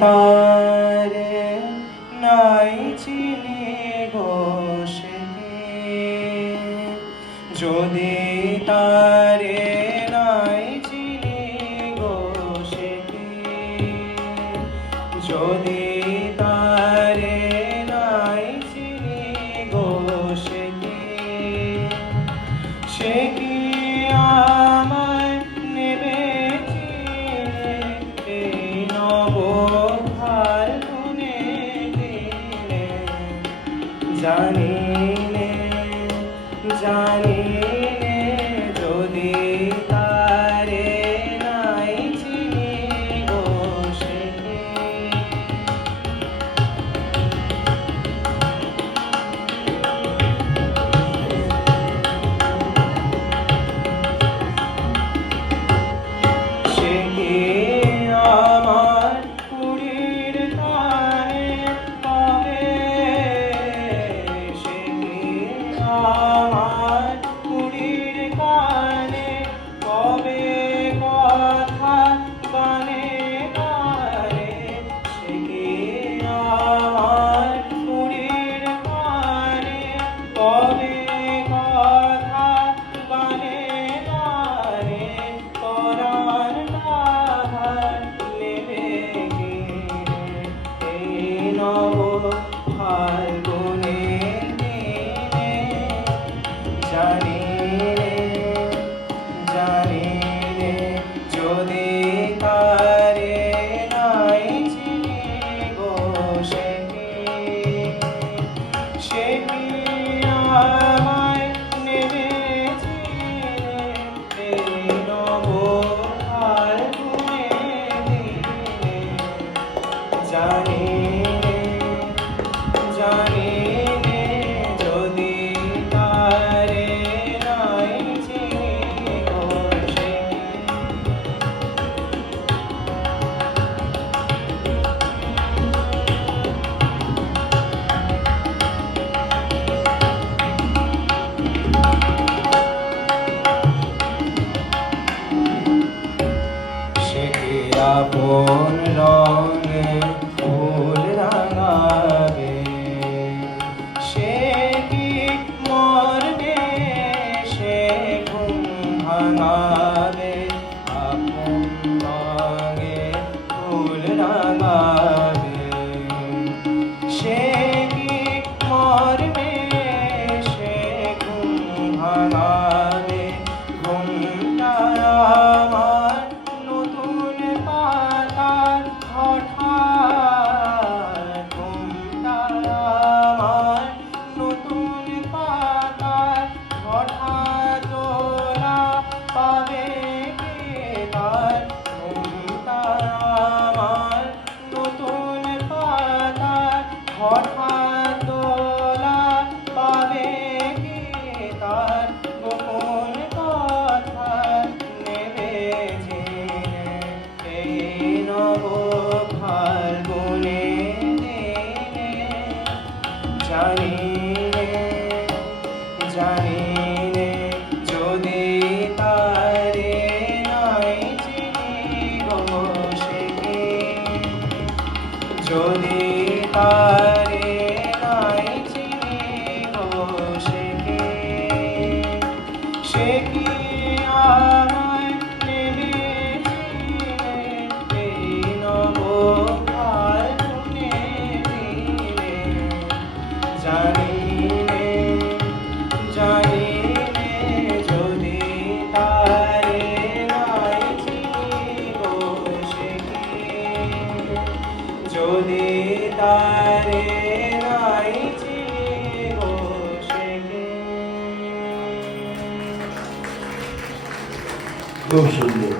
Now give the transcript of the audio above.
তারে নাই চিনি গো সে যদি তারে নাই চিনি গো সে যদি তারে নাই চিনি গো সে কি আমায় নেবে এই নব ফাল্গুনে দিনে জানি নে যদি তারে নাই চিনি গো সে আমার কুড়ির কানে কবে সে আমার কুড়ির কানে কবে কথা বানে কানে সে আমার কুড়ির কানে কবে কথা বানে কানে পরাণ নব ফাল্গুনে দিনে জানি রে যদি তারে নাই চিনি গো সে কি আমায় নেবে এই নব ফাল্গুনে দিনে জানি যদি তারে নাই চিনি গো সে আপন রঙে ফুল রাঙাবে সে কি মরবে সে ঘুম ভাঙাবে আপন রঙে ফুল রাঙাবে সে কি মরবে সে ঘুম ভাঙাবে ঘুমটা আমার নতুন পাতার হঠাৎ ঘুমটা আমার নতুন পাতার হঠাৎ তোলা পাবে কে তার ঘুমটা আমার নতুন পাতার হঠাৎ তোলা পাবে কে তার গোপন কথা নেবে এই নব ফাল্গুনে দিনে জানি রে যদি তারে নাই চিনি গো সে যদি তারে নাই চিনি গো সে কি আমায় নেবে এই নব ফাল্গুনে দিনে জানি রে যদি তারে নাই চিনি গো সে যদি তারে নাই চিনি গো সে খুব সুন্দর।